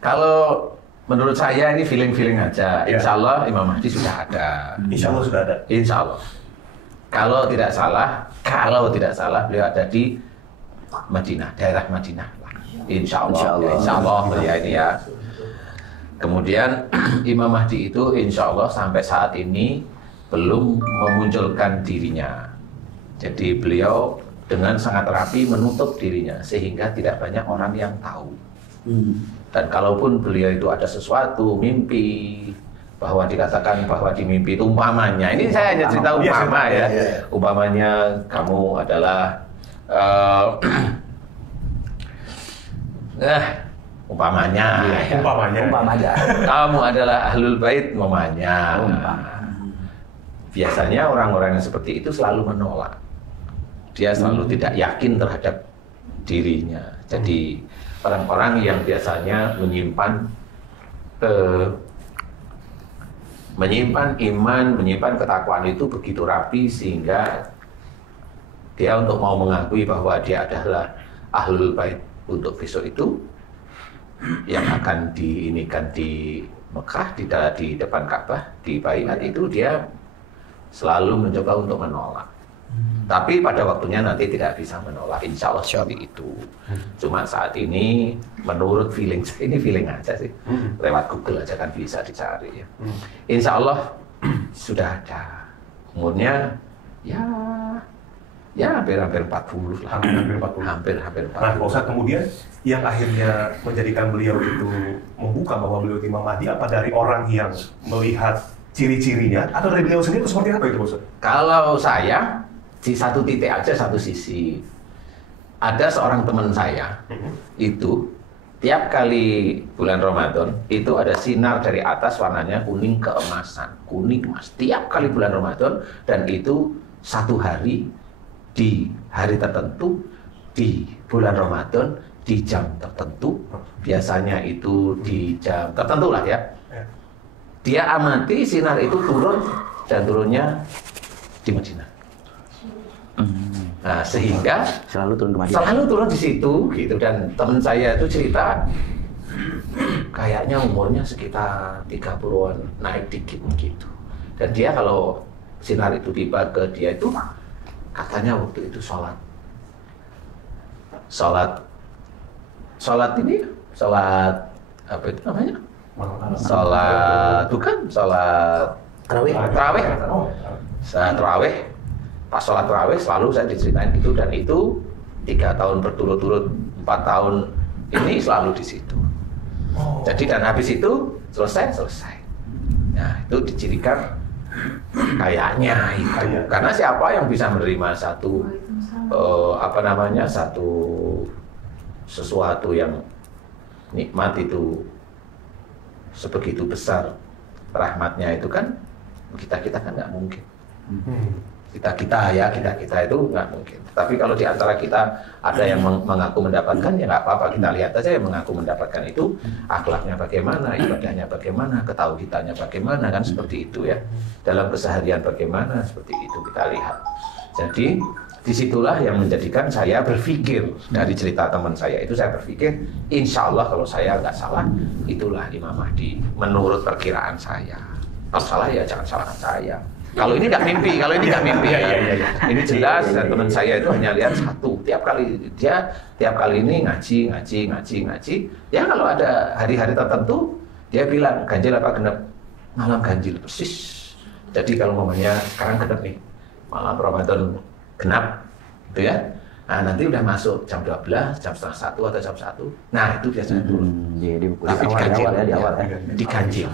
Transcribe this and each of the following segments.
Kalau menurut saya ini feeling-feeling aja. Insya Allah Imam Mahdi sudah ada. Insya Allah sudah ada. Insya Allah. Kalau tidak salah, beliau ada di Madinah, daerah Madinah. Insya Allah beliau ini ya. Kemudian Imam Mahdi itu insya Allah sampai saat ini belum memunculkan dirinya. Jadi beliau dengan sangat rapi menutup dirinya sehingga tidak banyak orang yang tahu. Dan kalaupun beliau itu ada sesuatu, mimpi, bahwa dikatakan bahwa di mimpi itu umpamanya, ini saya hanya cerita umpama ya, umpamanya kamu adalah umpamanya kamu adalah ahlul bait umpamanya. Biasanya orang-orang yang seperti itu selalu menolak. Dia selalu tidak yakin terhadap dirinya. Jadi orang-orang yang biasanya menyimpan iman, menyimpan ketakwaan itu begitu rapi sehingga dia untuk mau mengakui bahwa dia adalah ahlul bait untuk besok itu yang akan diinikan di Mekah, di depan Ka'bah, di Baiat itu dia selalu mencoba untuk menolak. Tapi pada waktunya nanti tidak bisa menolak, insya Allah seperti itu. Cuma saat ini menurut feeling, ini feeling aja sih. Lewat Google aja kan bisa dicari ya. Insya Allah sudah ada. Umurnya ya hampir 40 lah. Hampir 40. Nah, Pak Ustadz, kemudian yang akhirnya menjadikan beliau itu membuka bahwa beliau Imam Mahdi, apa dari orang yang melihat ciri-cirinya atau dari beliau sendiri seperti apa itu, Pak Ustadz? Kalau saya di satu titik aja, satu sisi. Ada seorang teman saya itu tiap kali bulan Ramadan itu ada sinar dari atas warnanya kuning keemasan, kuning emas tiap kali bulan Ramadan, dan itu satu hari di hari tertentu di bulan Ramadan di jam tertentu, biasanya itu di jam tertentu lah ya. Dia amati sinar itu turun dan turunnya di Madinah. Nah, sehingga selalu turun ke Madinah. Selalu turun di situ gitu. Dan teman saya itu cerita kayaknya umurnya sekitar 30-an, naik dikit gitu. Dan dia kalau sinar itu tiba ke dia itu katanya waktu itu sholat apa itu namanya? Sholat terawih. Saat terawih, pas sholat terawih selalu saya diceritain gitu, dan itu 3 tahun berturut-turut, 4 tahun ini selalu di situ. Jadi dan habis itu selesai. Nah itu dicirikan kayaknya itu, karena siapa yang bisa menerima satu sesuatu yang nikmat itu sebegitu besar rahmatnya itu kan kita kan nggak mungkin. Kita itu nggak mungkin. Tapi kalau di antara kita ada yang mengaku mendapatkan, ya nggak apa-apa, kita lihat aja yang mengaku mendapatkan itu akhlaknya bagaimana, ibadahnya bagaimana, ketauhidannya bagaimana, kan seperti itu ya. Dalam keseharian bagaimana, seperti itu kita lihat. Jadi disitulah yang menjadikan saya berpikir, dari cerita teman saya itu saya berpikir, insya Allah kalau saya nggak salah, itulah Imam Mahdi menurut perkiraan saya. Kalau salah ya jangan salahkan saya. Kalau ini nggak mimpi, ya. Ini jelas, dan teman saya itu hanya lihat satu. Tiap kali ini ngaji. Ya kalau ada hari-hari tertentu, dia bilang ganjil apa genep, malam ganjil persis. Jadi kalau momennya sekarang genep nih, malam Ramadan genap, gitu ya. Nah nanti udah masuk jam 12, jam setengah 1 atau jam 1. Nah itu biasanya turun. Tapi diganjil.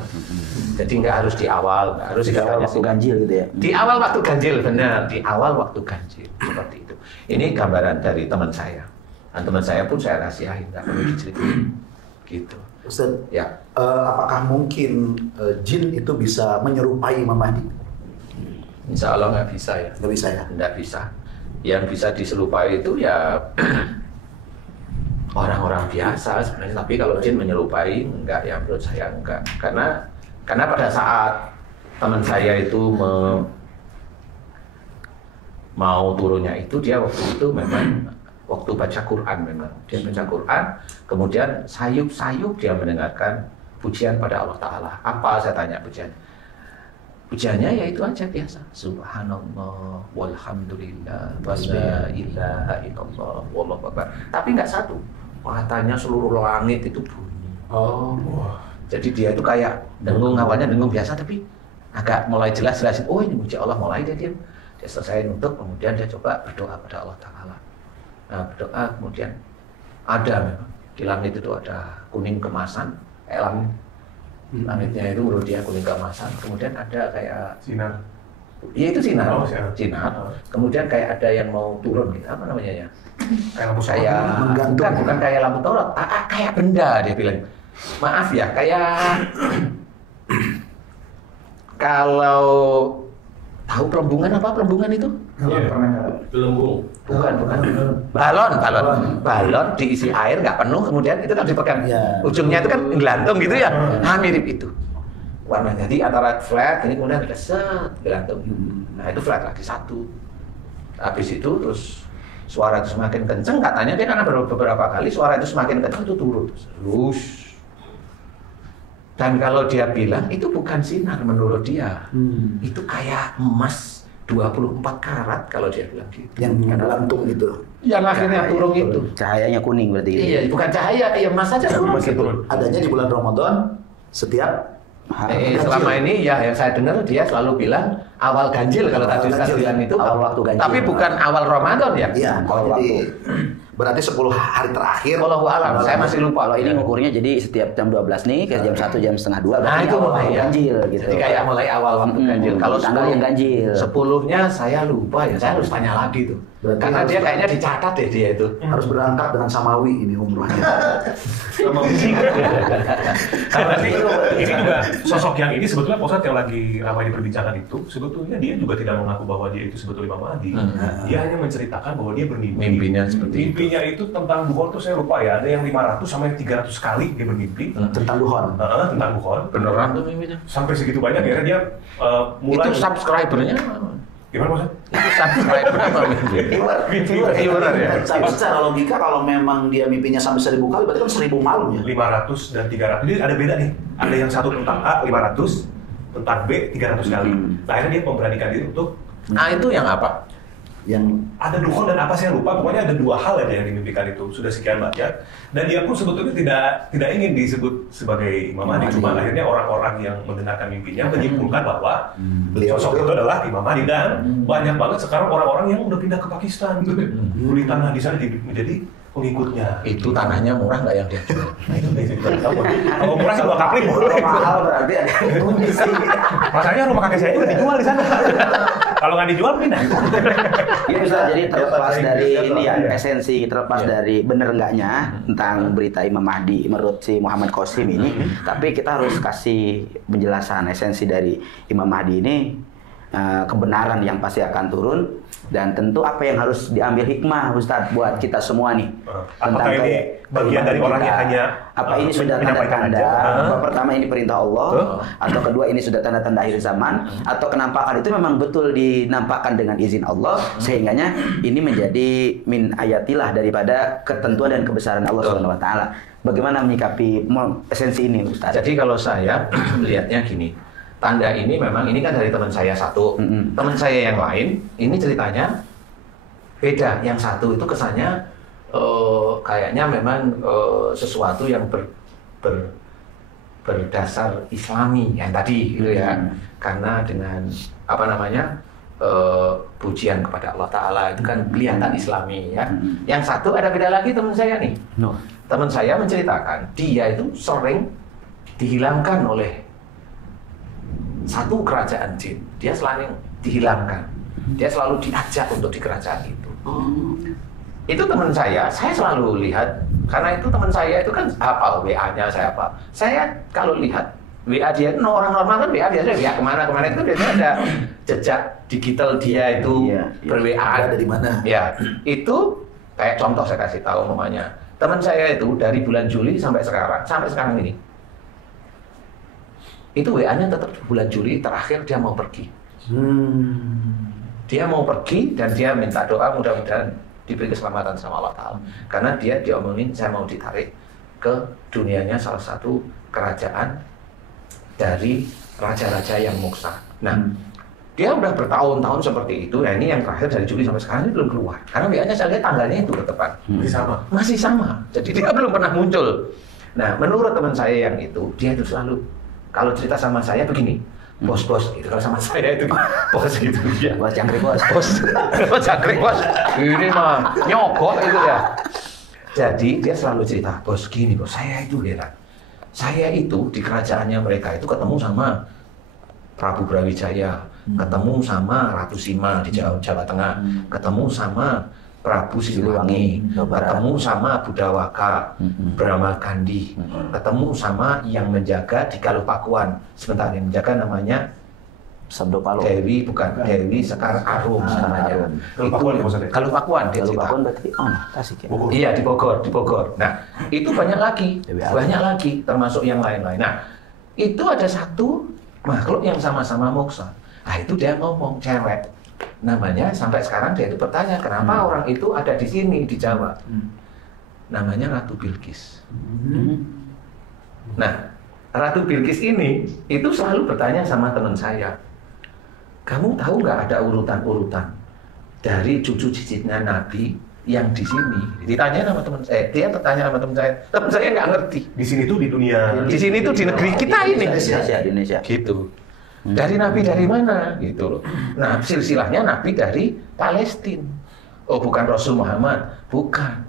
Jadi nggak harus di awal, nggak harus di awal waktu ganjil gitu ya. Di awal waktu ganjil, benar. Di awal waktu ganjil, seperti itu. Ini gambaran dari teman saya. Dan teman saya pun saya rahasiain, nggak perlu diceritain. Gitu. Ustaz, ya. Apakah mungkin jin itu bisa menyerupai Imam Mahdi? Insya Allah nggak bisa ya. Nggak bisa ya? Nggak bisa. Yang bisa diserupai itu ya orang-orang biasa sebenarnya. Tapi kalau jin menyerupai, enggak ya, menurut saya enggak. Karena pada saat teman saya itu mau turunnya itu, dia waktu itu memang waktu baca Quran memang. Dia baca Quran, kemudian sayup-sayup dia mendengarkan pujian pada Allah Ta'ala. Apa saya tanya pujian? Pujiannya ya itu aja biasa. Subhanallah, walhamdulillah, wa la ilaha illallah, wallahu akbar. Tapi nggak satu. Katanya seluruh langit itu bunyi. Oh. Jadi dia itu kayak dengung, awalnya dengung biasa, tapi agak mulai jelas-jelasin, oh ini muji Allah, mulai dia diam. Dia selesai nunduk, kemudian dia coba berdoa pada Allah Ta'ala. Nah berdoa, kemudian ada memang, di langit itu ada kuning kemasan, langitnya itu menurut dia kuning kemasan, kemudian ada kayak sinar. Iya itu sinar, Oh, sinar. Kemudian kayak ada yang mau turun gitu, apa namanya ya? Kayak lampu sorot. Kayak bukan kayak lampu sorot, kayak benda dia bilang. Maaf ya, kayak kalau tahu pelembungan apa pelembungan itu? Gelembung. Bukan. Balon diisi air nggak penuh, kemudian itu kan dipegang. Ya. Ujungnya itu kan gelantung gitu ya. Nah mirip itu. Warnanya jadi antara flat, ini kemudian ada set gelantung. Nah itu flat lagi satu. Habis itu terus suara itu semakin kenceng, katanya dia karena beberapa kali suara itu semakin kenceng itu turun terus. Dan kalau dia bilang itu bukan sinar menurut dia, itu kayak emas 24 karat kalau dia bilang gitu. Yang gelantung gitu. Yang akhirnya turun itu. Cahayanya kuning berarti gitu. Iya, bukan cahaya, ya emas saja turun gitu. Adanya di bulan Ramadan setiap Selama ini ya yang saya dengar dia selalu bilang awal ganjil kalau tadi Ustaz bilang itu. Awal waktu ganjil. Tapi bukan awal Ramadan ya? Iya, Awal jadi berarti 10 hari terakhir. Wallahu a'lam, saya masih lupa. Kalau ini ngukurnya jadi setiap jam 12 nih ke jam 1 jam setengah 2 Nah itu mulai ya. ganjil gitu. Jadi kayak mulai awal waktu ganjil. Kalau tanggal yang ganjil. 10-nya saya lupa ya, saya harus tanya lagi tuh. Berarti Karena dia kayaknya dicatat deh dia itu. Harus berangkat dengan samawi ini umrohnya. Karena ini juga sosok yang ini sebetulnya Posat yang lagi ramai diperbincangkan itu sebetulnya dia juga tidak mengaku bahwa dia itu sebetulnya Imam Mahdi. Dia hanya menceritakan bahwa dia bermimpi. Mimpinya seperti itu. Mimpinya itu tentang Duhon tuh saya lupa ya, ada yang 500 sampai 300 kali dia bermimpi. Tentang Duhon. Tentang Duhon. Beneran tuh mimpinya. Sampai segitu banyak akhirnya dia mulai. Itu subscribernya Gimana Posat? itu subscriber apa mimpi? Viewer ya. Secara logika kalau memang dia mimpinya sampai 1000 kali berarti kan 1000 malam ya. 500 dan 300. Jadi ada beda nih. Ada yang satu tentang A 500, tentang B 300 kali. Nah, akhirnya dia memberanikan diri untuk Itu yang apa? Yang ada Duhon dan apa saya lupa. Pokoknya ada 2 hal aja yang dimimpikan itu. Sudah sekian banyak. Dan dia pun sebetulnya tidak ingin disebut sebagai Imam Mahdi. Cuma akhirnya orang-orang yang mendengarkan mimpinya menyimpulkan bahwa beliau sosok itu adalah Imam Mahdi. Dan banyak banget sekarang orang-orang yang udah pindah ke Pakistan. Beli tanah di sana menjadi pengikutnya. Itu tanahnya murah nggak yang dia jual? Nah itu kalau murah sama kapling. mahal berarti ada komisi. Masalahnya rumah kakek saya juga dijual di sana. Kalau nggak dijual pindah. Iya bisa jadi terlepas Bahasa dari Inggris ini ya ya. esensi, terlepas dari bener enggaknya tentang berita Imam Mahdi menurut si Muhammad Qasim ini, tapi kita harus kasih penjelasan esensi dari Imam Mahdi ini, kebenaran yang pasti akan turun, dan tentu apa yang harus diambil hikmah Ustadz buat kita semua nih. Apakah ini bagian dari orang yang hanya apa ini sudah menyampaikan tanda-tanda aja? apa pertama ini perintah Allah, atau kedua ini sudah tanda-tanda akhir zaman, atau kenampakan itu memang betul dinampakkan dengan izin Allah, sehingganya ini menjadi min ayatillah daripada ketentuan dan kebesaran Allah Subhanahu wa taala. Bagaimana menyikapi esensi ini Ustaz? Jadi kalau saya melihatnya gini, tanda ini memang ini kan dari teman saya satu, teman saya yang lain ini ceritanya beda. Yang satu itu kesannya kayaknya memang sesuatu yang berdasar Islami yang tadi gitu ya, karena dengan apa namanya pujian kepada Allah Ta'ala itu kan kelihatan Islami ya. Yang satu ada beda lagi teman saya nih. Teman saya menceritakan dia itu sering dihilangkan oleh satu kerajaan jin. Dia selalu dihilangkan. Dia selalu diajak untuk di kerajaan itu. Itu teman saya selalu lihat, karena itu teman saya itu kan hafal WA-nya saya hafal. Saya kalau lihat WA dia, orang normal kan WA biasanya WA kemana itu biasanya ada jejak digital dia itu ber-WA ada di mana? Ya, itu kayak contoh saya kasih tahu namanya. Teman saya itu dari bulan Juli sampai sekarang ini. Itu WA-nya tetap bulan Juli terakhir dia mau pergi. Dia mau pergi dan dia minta doa mudah-mudahan diberi keselamatan sama Allah Ta'ala. Karena dia diomongin, saya mau ditarik ke dunianya salah satu kerajaan dari raja-raja yang moksa. Nah, dia udah bertahun-tahun seperti itu. Nah, ini yang terakhir dari Juli sampai sekarang ini belum keluar. Karena biasanya saya lihat tanggalnya itu bertepat. Masih sama. Jadi dia belum pernah muncul. Nah, menurut teman saya yang itu, dia itu selalu kalau cerita sama saya begini, bos gitu. Kalau sama saya itu bos gitu ya. Bos jangkrik bos. Bos jangkrik bos. Ini mah nyogok itu ya. Jadi dia selalu cerita, bos gini bos, saya itu heran. Saya itu di kerajaannya mereka itu ketemu sama Prabu Brawijaya, ketemu sama Ratu Sima di Jawa Tengah, ketemu sama Prabu Siliwangi, ketemu sama Budawaka, Brahma Gandhi, ketemu sama yang menjaga di Galupakuan. Sebentar, yang menjaga namanya Sabdo Palo. Dewi, bukan Dewi Sekar Arum namanya. Galupakuan dia cerita. Galupakuan berarti Tasik ya. Iya di Bogor. Nah itu banyak lagi, termasuk yang lain-lain. Nah itu ada satu makhluk yang sama-sama moksa. Nah itu dia ngomong cewek. Namanya sampai sekarang dia itu bertanya kenapa orang itu ada di sini di Jawa. Namanya Ratu Bilqis. Nah Ratu Bilqis ini itu selalu bertanya sama teman saya. Kamu tahu nggak ada urutan-urutan dari cucu cicitnya Nabi yang di sini? Ditanya sama teman saya. Dia bertanya sama teman saya. Teman saya nggak ngerti. Di sini tuh di dunia. Di sini tuh di negeri kita ini. Indonesia. Gitu. Dari Nabi dari mana gitu loh. Nah silsilahnya Nabi dari Palestina. Oh bukan Rasul Muhammad, bukan.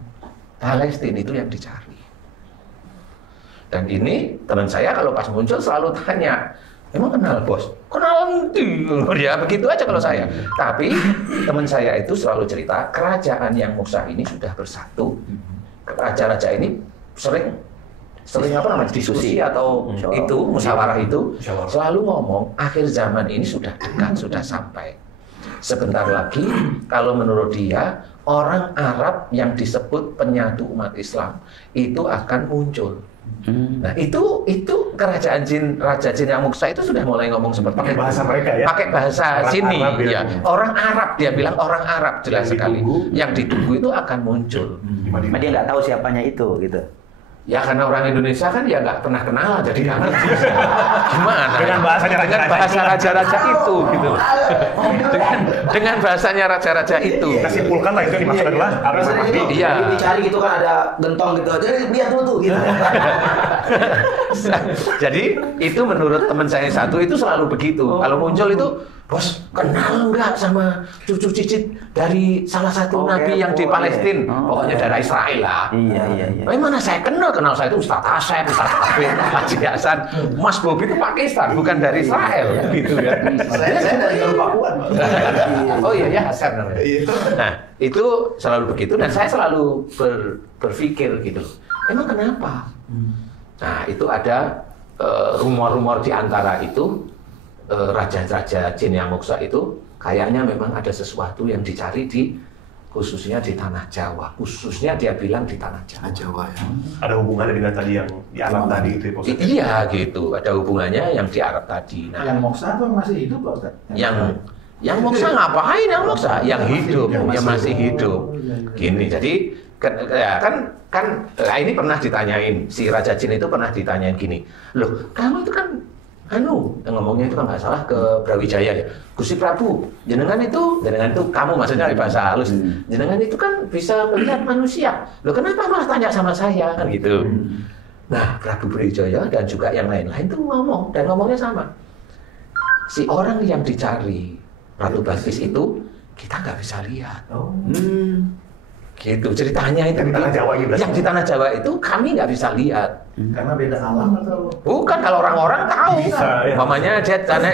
Palestina itu yang dicari. Dan ini teman saya kalau pas muncul selalu tanya, emang kenal bos? Kenal nanti. Ya begitu aja kalau saya. Tapi teman saya itu selalu cerita kerajaan yang moksa ini sudah bersatu. Raja-raja ini sering apa namanya diskusi atau itu musyawarah itu selalu ngomong akhir zaman ini sudah dekat, sudah sampai. Sebentar lagi kalau menurut dia orang Arab yang disebut penyatu umat Islam itu akan muncul. Nah itu kerajaan jin, raja jin yang moksa itu sudah mulai ngomong seperti pakai bahasa mereka ya, pakai bahasa orang sini Arab, ya. Orang Arab, dia bilang orang Arab jelas sekali yang ditunggu itu akan muncul. Dia nggak tahu siapanya itu gitu. Ya karena orang Indonesia kan ya nggak pernah kenal, jadi nggak ngerti. Gimana? Dengan bahasanya bahasa raja-raja itu, gitu. dengan bahasanya raja-raja itu. Kita simpulkan lah itu yang dimaksud adalah Arab Mahdi. Iya. Dicari gitu kan ada gentong gitu, jadi lihat dulu tuh gitu. Jadi itu menurut teman saya satu itu selalu begitu. Kalau muncul itu, bos kenal nggak sama cucu cicit dari salah satu nabi yang di Palestina? Pokoknya darah Israel lah. Iya. Mana saya kenal saya itu Ustaz Asep, Ustaz Hafid, Haji Hasan, Mas Bobi itu Pakistan, bukan dari Israel, gitu ya. Saya dari Galupakuan. Oh iya ya Hasan namanya. Nah itu selalu begitu dan saya selalu berpikir gitu. Emang kenapa? Nah itu ada rumor-rumor di antara itu raja-raja jin yang moksa itu kayaknya memang ada sesuatu yang dicari khususnya di tanah Jawa, khususnya dia bilang di tanah Jawa. Ya. Ada hubungannya dengan tadi yang di Arab tadi itu ya, iya gitu, ada hubungannya yang di Arab tadi. Nah, yang moksa tuh masih hidup Pak Ustaz? Yang moksa ngapain yang moksa? Yang hidup, yang masih hidup. Gini, jadi kan ini pernah ditanyain, si Raja Jin itu pernah ditanyain gini, loh kamu itu kan yang ngomongnya itu kan nggak salah ke Brawijaya ya, Gusti Prabu, jenengan itu kamu maksudnya di bahasa halus, jenengan itu kan bisa melihat manusia, loh kenapa malah tanya sama saya kan gitu. Nah Prabu Brawijaya dan juga yang lain-lain tuh ngomong dan ngomongnya sama, si orang yang dicari Ratu Bilqis itu kita nggak bisa lihat. Gitu ceritanya itu. Yang di tanah Jawa itu kami nggak bisa lihat. Karena beda alam atau? Bukan, kalau orang-orang tahu. Bisa, ya. Mamanya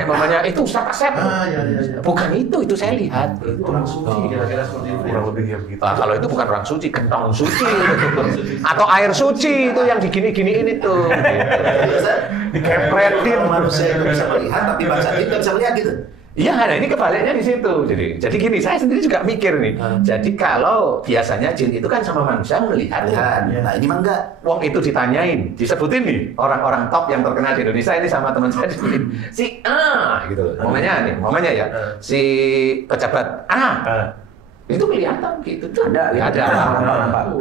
mamanya itu Ustaz Asep. Iya. Bukan itu saya lihat. Orang suci kira-kira seperti itu. kurang lebih ya begitu. Nah, kalau itu bukan orang suci, gentong suci. Atau air suci itu yang digini-giniin itu. Dikepretin manusia yang bisa melihat, tapi bangsa jin nggak bisa melihat gitu. Iya, nah ini kebaliknya di situ. Jadi gini, saya sendiri juga mikir nih. Jadi kalau biasanya jin itu kan sama manusia melihat. Nah ini mah enggak. Wong itu ditanyain, disebutin nih orang-orang top yang terkenal di Indonesia ini sama teman saya disebutin si A gitu. Momennya ya, si pejabat A. Itu kelihatan gitu. Ada.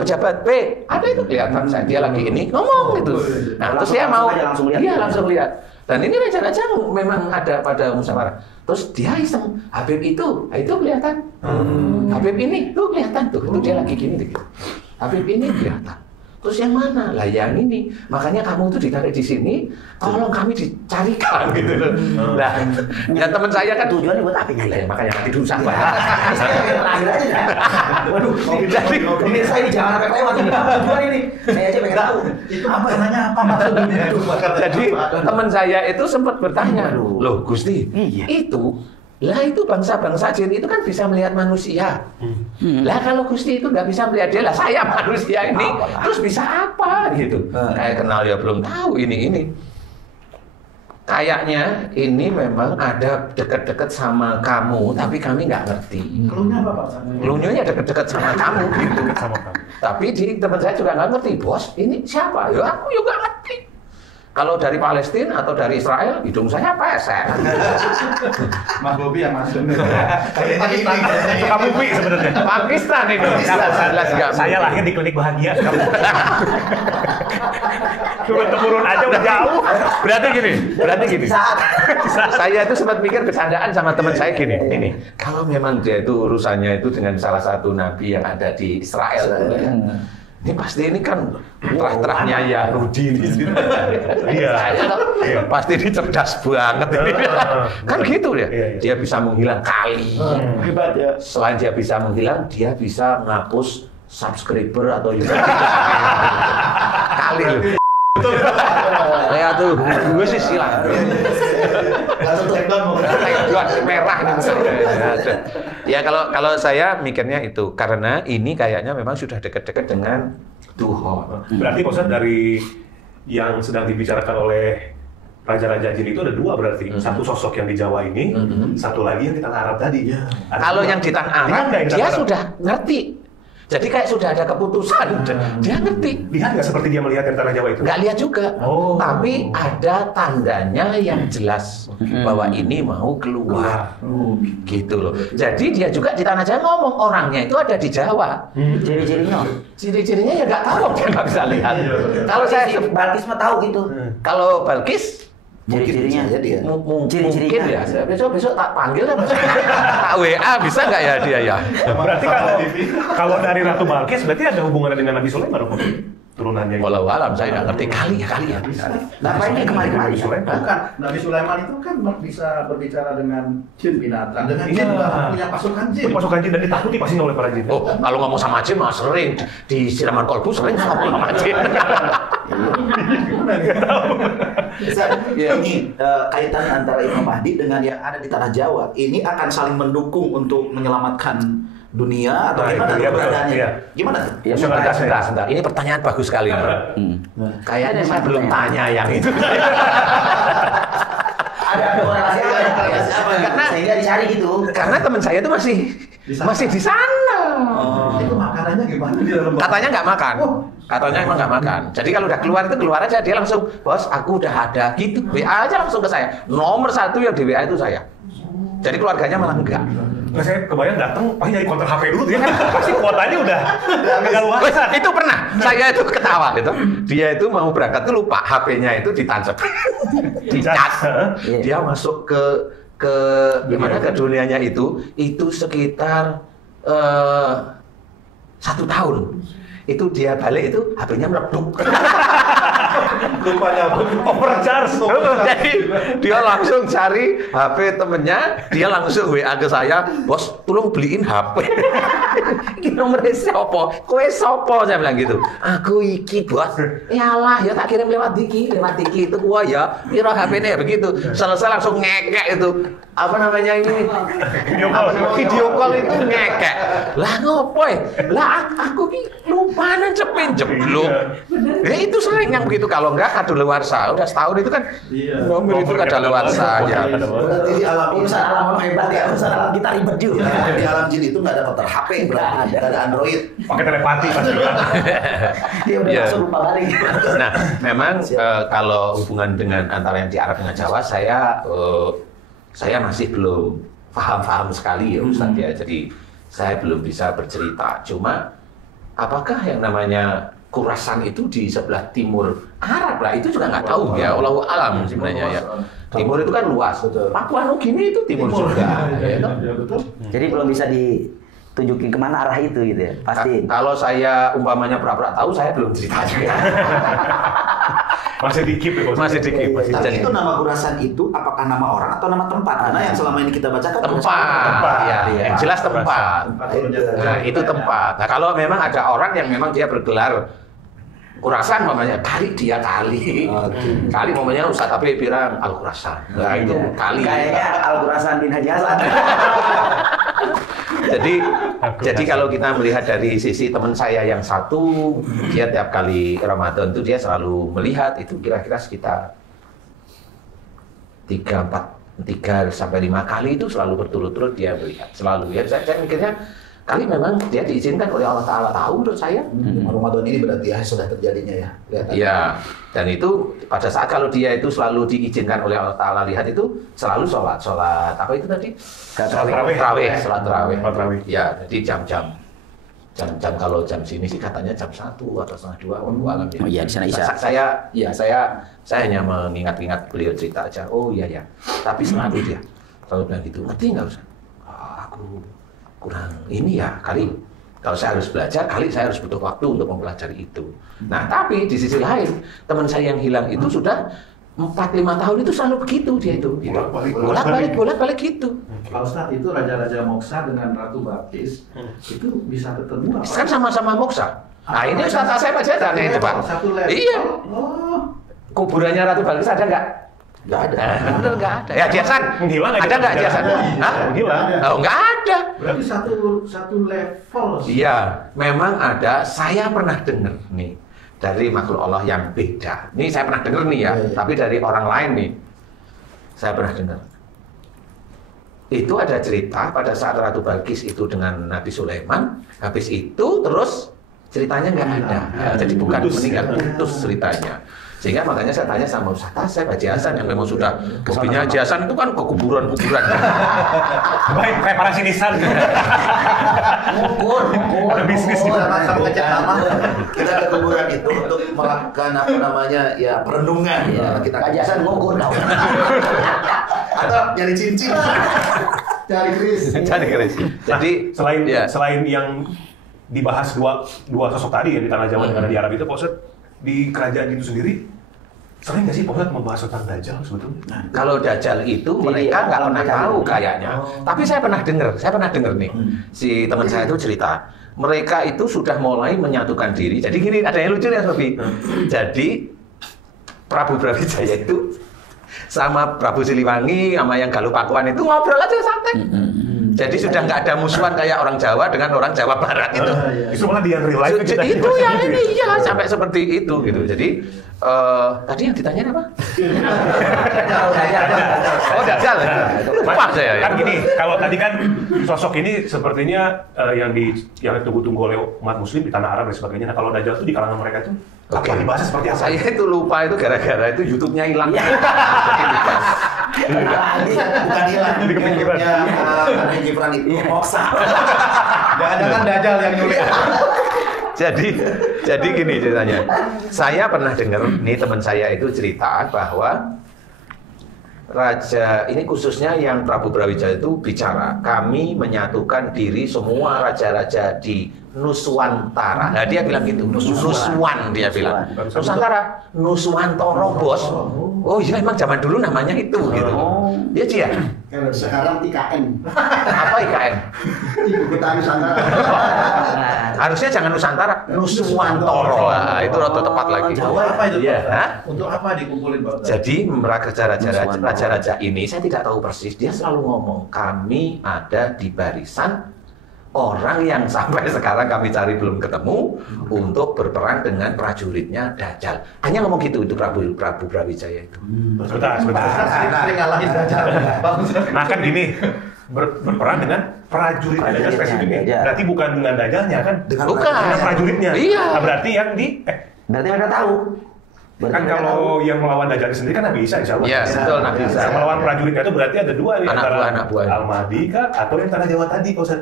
Pejabat B, ada itu kelihatan dia lagi ini ngomong gitu. Nah, terus dia mau, dia langsung lihat. Dan ini raja-raja memang ada pada musyawarah. Terus dia iseng, Habib itu kelihatan. Habib ini tuh kelihatan tuh, itu dia lagi gini gitu. Habib ini kelihatan. Terus yang mana? Lah yang ini. Makanya kamu tuh ditarik di sini, tolong kami dicarikan gitu loh. Nah, ya teman saya kan tujuannya buat apa ya, makanya nanti dulu sampai. Terakhir aja ya. Waduh, ini saya ini jangan sampai lewat ini. Tujuan ini. Saya aja pengen tahu. Itu apa namanya? Apa maksudnya? Jadi teman saya itu sempat bertanya, loh Gusti, itu bangsa-bangsa jin itu kan bisa melihat manusia. Lah kalau Gusti itu nggak bisa melihat dia, lah saya manusia ini terus bisa apa gitu? Kayak kenal ya belum tahu ini. Kayaknya ini memang ada deket-deket sama kamu, tapi kami nggak ngerti. Keluhnya apa Pak? Keluhnya deket-deket sama kamu gitu. Tapi teman saya juga nggak ngerti, bos. Ini siapa? Ya aku juga nggak ngerti. Kalau dari Palestina atau dari Israel, hidung saya pesek. Mas Bobi yang masuk. Kamu sebenarnya. Pakistan itu. Saya lahir di klinik bahagia. Turun-temurun aja udah jauh. Berarti gini. Saya itu sempat mikir bercandaan sama teman saya gini. Ini kalau memang dia itu urusannya itu dengan salah satu nabi yang ada di Israel, ini pasti ini kan terah-terahnya Yahudi di sini. Iya. Pasti ini cerdas banget ini. Kan gitu ya. Dia bisa menghilang kali. Hebat ya. Selain dia bisa menghilang, dia bisa menghapus subscriber atau YouTube. Kali loh. Ya tuh, gue sih silang. Merah gitu. Ya kalau saya mikirnya itu karena ini kayaknya memang sudah dekat-dekat dengan Tuhan. Berarti Pak Ustadz dari yang sedang dibicarakan oleh raja-raja jin itu ada dua berarti. Satu sosok yang di Jawa ini, satu lagi yang di Tanah Arab tadi. Kalau yang di Tanah Arab dia sudah ngerti. Jadi kayak sudah ada keputusan, dia ngerti. Lihat nggak seperti dia melihat yang Tanah Jawa itu? Nggak lihat juga, tapi ada tandanya yang jelas bahwa ini mau keluar, gitu loh. Jadi dia juga di Tanah Jawa ngomong orangnya itu ada di Jawa. Ciri-cirinya ya nggak tahu, dia nggak bisa lihat. Kalau saya Balkis mah tahu gitu. Kalau Balkis Ciri-cirinya ya dia. Mungkin Ciri-cirinya. ya. Besok tak panggil lah. Tak WA bisa nggak ya dia ya? Berarti kalau dari Ratu Balkis berarti ada hubungannya dengan Nabi Sulaiman dong? Turunannya. Walau alam saya nggak ngerti kali ya. Ngapain kemarin-kemarin? Bukan, Nabi Sulaiman itu kan bisa berbicara dengan jin binatang, dengan jin punya pasukan jin. Punya pasukan jin dan ditakuti pasti oleh para jin. Oh, kalau ngomong sama jin mah sering di siraman kolbu sering ngomong sama jin. Ini kaitan antara Imam Mahdi dengan yang ada di Tanah Jawa. Ini akan saling mendukung untuk menyelamatkan dunia atau gimana keberadaannya? Gimana tuh? Ya, sebentar. Ini pertanyaan bagus sekali. Kayaknya saya belum tanya yang itu. Ada korelasi apa? Karena sehingga dicari gitu. Karena teman saya itu masih di sana. Itu makanannya gimana di dalam? Katanya nggak makan. Katanya emang nggak makan. Jadi kalau udah keluar itu keluar aja dia langsung, bos aku udah ada gitu. WA aja langsung ke saya. Nomor 1 yang di WA itu saya. Jadi keluarganya malah enggak. Nah, saya kebayang datang pasti nyari konter HP dulu tuh ya. Pasti kuotanya udah kedaluarsa. Itu pernah. Saya itu ketawa gitu. Dia itu mau berangkat tuh lupa HP-nya itu ditancap. Dicas. Dia masuk ke gimana ke dunianya itu sekitar 1 tahun. Itu dia balik itu HP-nya meleduk. Lupanya overcharge. Jadi dia langsung cari HP temennya, dia langsung WA ke saya, bos tolong beliin HP. Iki nomornya siapa? Kowe sopo? Saya bilang gitu. Aku iki bos. Yalah ya tak kirim lewat Diki itu gua ya. Piro HP-nya ya begitu. Selesai langsung ngekek itu. Apa namanya ini? Video call itu ngekek. Lah ngopo? Lah aku ki lupa nancepin jeblok. Ya itu sering yang begitu. Kalau enggak kadaluarsa. Udah setahun itu kan nomor itu kadaluarsa ya. Berarti di alam urusan alam hebat ya, urusan alam kita ribet juga. Di alam jin itu nggak ada konter HP, berarti nggak ada Android. Pakai telepati pasti. Dia udah langsung lupa balik. Nah, memang kalau hubungan dengan antara yang di Arab dengan Jawa, saya masih belum paham sekali ya Ustaz ya. Jadi saya belum bisa bercerita. Cuma apakah yang namanya Khurasan itu di sebelah timur Arab lah, itu juga nggak tahu ya, Allahu alam sebenarnya ya. Timur itu kan luas. Papua Nugini itu timur juga. Ya, Jadi belum bisa ditunjukin kemana arah itu gitu ya, pasti. Kalau saya umpamanya pura-pura tahu, saya belum cerita juga. Masih dikip ya, Masih dikip. Tapi itu nama Khurasan itu apakah nama orang atau nama tempat? Karena yang selama ini kita bacakan tempat. Ya, yang jelas tempat. Nah, itu tempat. Nah, kalau memang ada orang yang memang dia bergelar Khurasan, mamanya kali dia kali. Kali mamanya Ustaz tapi bilang Al Khurasan. Nah, itu kali. Kayaknya Al Khurasan bin Haji Hasan. Jadi kalau kita melihat dari sisi teman saya yang satu, dia tiap kali Ramadan itu dia selalu melihat itu kira-kira sekitar 3 sampai 5 kali itu selalu berturut-turut dia melihat. Selalu ya, saya mikirnya kali memang dia diizinkan oleh Allah Ta'ala, tahu menurut saya. Ramadan ini berarti ya sudah terjadinya ya. Iya, dan itu pada saat kalau dia itu selalu diizinkan oleh Allah Ta'ala lihat itu selalu sholat apa itu tadi? Sholat tarawih. Ya, jadi jam kalau jam sini sih katanya jam 1 atau setengah 2 waktu malam. Oh iya, di sana Isya. Saya hanya mengingat-ingat beliau cerita aja. Oh iya ya. Tapi selalu dia selalu bilang gitu. Ngerti nggak Ustaz? Aku kurang ini ya, kali kalau saya harus belajar, kali saya harus butuh waktu untuk mempelajari itu. Nah, tapi di sisi lain, teman saya yang hilang itu sudah 4-5 tahun itu selalu begitu dia itu. Bolak-balik gitu. Pak Ustadz, itu Raja-Raja Moksa dengan Ratu Balkis itu bisa ketemu apa? Kan sama-sama moksa. Nah, ini Ustaz Asep aja tanya itu, Pak. Satu level. Iya. Oh. Kuburannya Ratu Balkis ada nggak? Nggak ada. Bener nggak ada. Ya, Jasan. Menghilang Ada nggak Jasan? Hah? Menghilang. Oh, nggak ada. Berarti satu level. Iya, memang ada. Saya pernah dengar nih dari makhluk Allah yang beda. Ini saya pernah dengar nih ya, tapi dari orang lain nih. Saya pernah dengar. Itu ada cerita pada saat Ratu Balkis itu dengan Nabi Sulaiman, habis itu terus ceritanya nggak ada. Ya, jadi bukan meninggal, putus ceritanya. Sehingga makanya saya tanya sama Ustaz Asep Haji Hasan yang memang sudah hobinya Haji Hasan itu kan ke kuburan-kuburan. Baik, kayak para sinisan. Ngukur. Ada bisnis di Sama ngecat nama. Kita ke kuburan itu untuk melakukan apa namanya ya perenungan. Ya, kita Haji Hasan ngukur dong. atau nyari cincin. Cari Kris. Jadi Selain yang dibahas dua sosok tadi ya di tanah Jawa dengan di Arab itu, Pak Ustadz, di kerajaan itu sendiri sering nggak sih Pak Ustadz membahas tentang Dajjal sebetulnya? kalau Dajjal itu mereka nggak pernah tahu kayaknya. Tapi saya pernah dengar nih si teman saya itu cerita. Mereka itu sudah mulai menyatukan diri. Jadi gini, ada yang lucu ya Sobi. Jadi Prabu Brawijaya itu sama Prabu Siliwangi sama yang Galuh Pakuan itu ngobrol aja santai. Jadi sudah nggak ada musuhan kayak orang Jawa dengan orang Jawa Barat itu. Itu malah di yang real life kita Itu yang ini ya sampai seperti itu gitu. Jadi tadi yang ditanya apa? Oh Dajjal. Lupa saya ya. Kan gini, kalau tadi kan sosok ini sepertinya yang ditunggu-tunggu oleh umat Muslim di tanah Arab dan sebagainya. Nah kalau Dajjal itu di kalangan mereka itu apa dibahas seperti apa? Saya itu lupa itu gara-gara itu YouTube-nya hilang. Bukan hilang. Jadi kepikiran. Karena Gibran itu moksa. Jangan-jangan Dajjal yang nyulik. Jadi gini ceritanya. Saya pernah dengar nih teman saya itu cerita bahwa raja ini khususnya yang Prabu Brawijaya itu bicara, kami menyatukan diri semua raja-raja di Nuswantara. Nah dia bilang gitu, Nuswan dia bilang. Nusantara, Nuswantoro bos. Oh iya emang zaman dulu namanya itu gitu. Iya Ci ya? Kalau sekarang TKN. Apa IKN? Ibu kota Nusantara. Harusnya jangan Nusantara, Nuswantoro. Nah, itu rada tepat lagi. Jawa apa itu? Iya. Hah? Untuk apa dikumpulin Pak? Jadi raja-raja ini saya tidak tahu persis. Dia selalu ngomong kami ada di barisan orang yang sampai sekarang kami cari belum ketemu untuk berperang dengan prajuritnya Dajjal. Hanya ngomong gitu itu Prabu Brawijaya itu. Sebentar. Sering ngalahin Dajjal. Nah kan gini, berperang dengan prajurit Dajjal spesifiknya. Berarti bukan dengan Dajjalnya kan? Bukan. Dengan prajuritnya. Iya. Nah, berarti yang Berarti mereka tahu. Kan kalau yang melawan Dajjal sendiri kan Nabi Isa, insya Allah. Iya, betul, Nabi Isa. Yang melawan prajuritnya itu berarti ada dua nih, Anak buah. Al-Mahdi kah atau yang Tanah Jawa tadi, Pak Ustaz?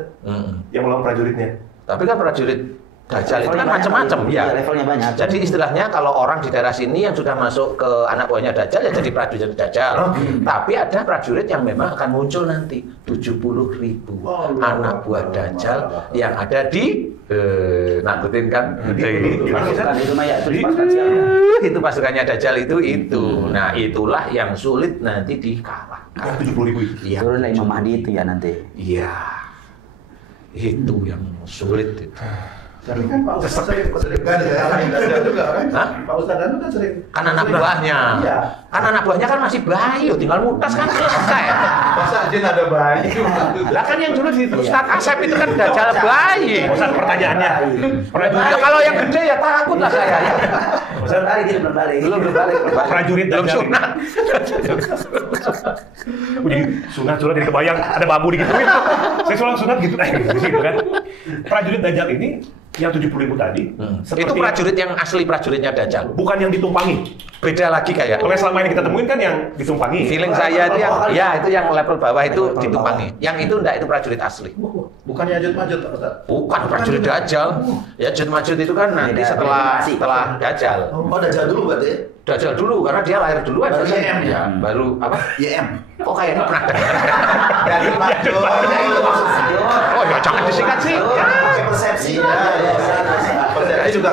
Yang melawan prajuritnya. Tapi kan prajurit Dajjal itu kan macam-macam ya. Levelnya banyak. Jadi istilahnya kalau orang di daerah sini yang sudah masuk ke anak buahnya Dajjal ya jadi prajurit Dajjal. Tapi ada prajurit yang memang akan muncul nanti 70.000 anak buah Dajjal yang ada di nakutin kan? Itu pasukannya Dajjal itu. Nah itulah yang sulit nanti dikalahkan. 70.000 itu. Iya. Turunlah Imam Mahdi itu ya nanti. Iya. Itu yang sulit. Tapi kan Pak Ustadz sering Dajjal juga kan? Hah? Pak Ustadz Danu kan sering. Kan anak buahnya. Iya. Kan anak buahnya kan masih bayi, tinggal mutas kan selesai. Masa jin ada bayi? Lah kan yang dulu di Ustadz Asep itu kan Dajjal bayi. Ustaz, pertanyaannya. Ya, kalau yang gede ya takut lah saya. Belum balik. Prajurit Belum Dajjal. sunat. Jadi sunat jadi kebayang ada bambu digituin. Saya sunat gitu kan. Prajurit Dajjal ini yang 70.000 tadi, Itu prajurit yang asli prajuritnya Dajjal. bukan yang ditumpangi. Beda lagi kayak. Kalau yang selama ini kita temuin kan yang ditumpangi. Feeling saya itu yang ya itu yang level bawah itu ditumpangi. Yang itu enggak, itu prajurit asli. Bukannya Yajud-Majud Pak Ustadz? Bukan prajurit Dajjal. Ya Yajud-Majud itu kan nanti setelah Dajjal. Oh, Dajjal dulu berarti ya? Dajjal dulu karena dia lahir duluan. Baru YM. Ya, baru apa? YM. Kok kayaknya pernah dengar. Yajud-Majud. Oh ya jangan disingkat sih. Pakai persepsi. Persepsi juga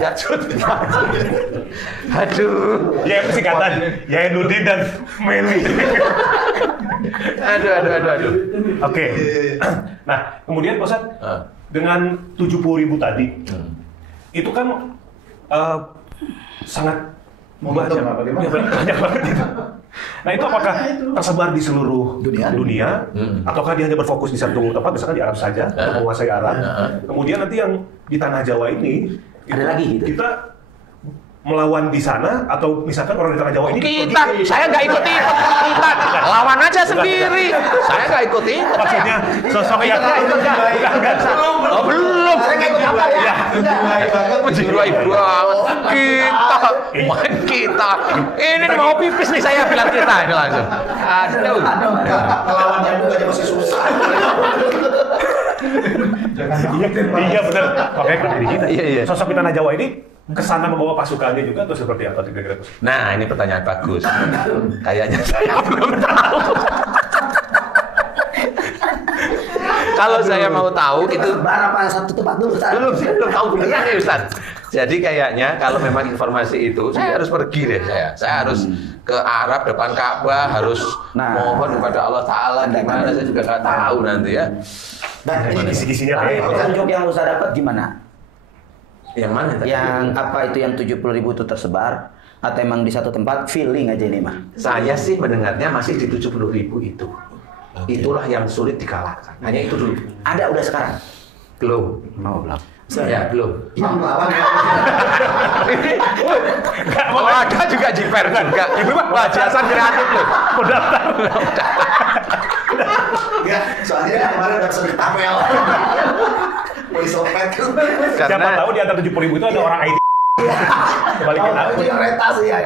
Yajud. Aduh. Ya singkatan. Ya Nurdin dan Meli. Aduh. Oke. Nah, kemudian Pak Ustadz, dengan 70.000 tadi, itu kan sangat banyak, bagaimana? banyak banget itu. Nah itu apakah tersebar di seluruh dunia? Ataukah dia hanya berfokus di satu tempat, misalkan di Arab saja, atau menguasai Arab? Kemudian nanti yang di Tanah Jawa ini, Ada lagi gitu? kita melawan di sana, atau misalkan orang di Tanah Jawa ini Saya nggak ikut-ikut. Kita lawan aja sendiri. Saya nggak ikut-ikut. maksudnya sosok yang bukan. Oh, belum. Saya nggak ikut apa ya? Menjiwai banget. Kita. Ini mau pipis nih saya bilang kita ini langsung. Aduh. Lawan yang bukannya masih susah. Iya benar. Makanya kan diri kita. Iya. Sosok di Tanah Jawa ini kesana membawa pasukannya juga atau seperti apa kira-kira? Nah, ini pertanyaan bagus. Kayaknya saya belum tahu. Kalau saya mau tahu itu Berapa satu tempat dulu Ustaz? saya belum tahu beneran nih Ustaz. Jadi kayaknya kalau memang informasi itu saya harus pergi deh saya harus ke Arab depan Ka'bah, harus mohon kepada Allah Taala di mana saya juga nggak tahu nanti ya. Nah, Ini kisi-kisinya kayak petunjuk yang Ustaz dapat gimana? Yang mana tadi? Yang apa itu yang 70.000 itu tersebar? Atau emang di satu tempat feeling aja ini mah? Saya sih mendengarnya masih di 70.000 itu. Itulah yang sulit dikalahkan. Hanya itu dulu. Ada udah sekarang? Belum. Oh, belum. Ya belum. Imam lawan ya. Kalau ada juga jiper juga. Wah jasa kreatif loh. Ya, soalnya kemarin udah sering tapel. Mau disopet. siapa tahu di antara 70.000 itu ada orang IT. Kebalikin aku. Itu yang retas ya.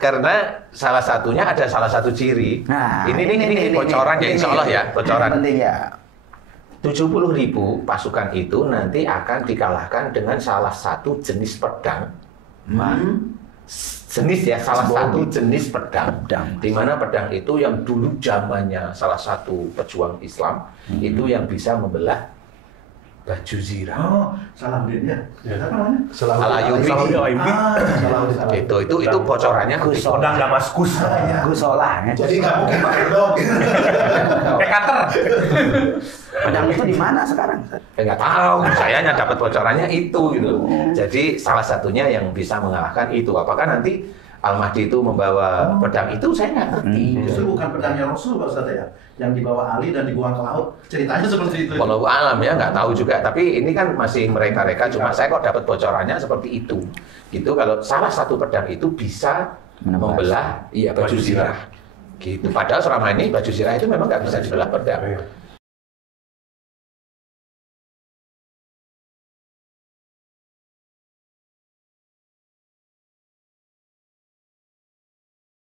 Karena salah satunya ada salah satu ciri. Nah, ini bocoran ya insya Allah ya bocoran. Penting ya. 70.000 pasukan itu nanti akan dikalahkan dengan salah satu jenis pedang. Jenis ya, salah satu jenis pedang. Di mana pedang itu yang dulu zamannya salah satu pejuang Islam itu yang bisa membelah baju zirah. Oh, Salahuddin ya. Apa namanya? Al-Ayyubi. Itu bocorannya. Pedang Damaskus. Gusolah. Jadi nggak mungkin pakai dog. Kayak cutter. Pedang itu di mana sekarang? Nggak tahu, saya hanya dapat bocorannya itu gitu. Jadi salah satunya yang bisa mengalahkan itu. Apakah nanti Al-Mahdi itu membawa pedang itu saya nggak ngerti. Justru bukan pedangnya Rasul Pak Ustadz ya, yang dibawa Ali dan dibuang ke laut. Ceritanya seperti itu. Walau alam ya nggak tahu juga. Tapi ini kan masih mereka-reka. Cuma saya kok dapat bocorannya seperti itu. Gitu kalau salah satu pedang itu bisa membelah baju zirah. Gitu. Padahal selama ini baju zirah itu memang nggak bisa dibelah pedang.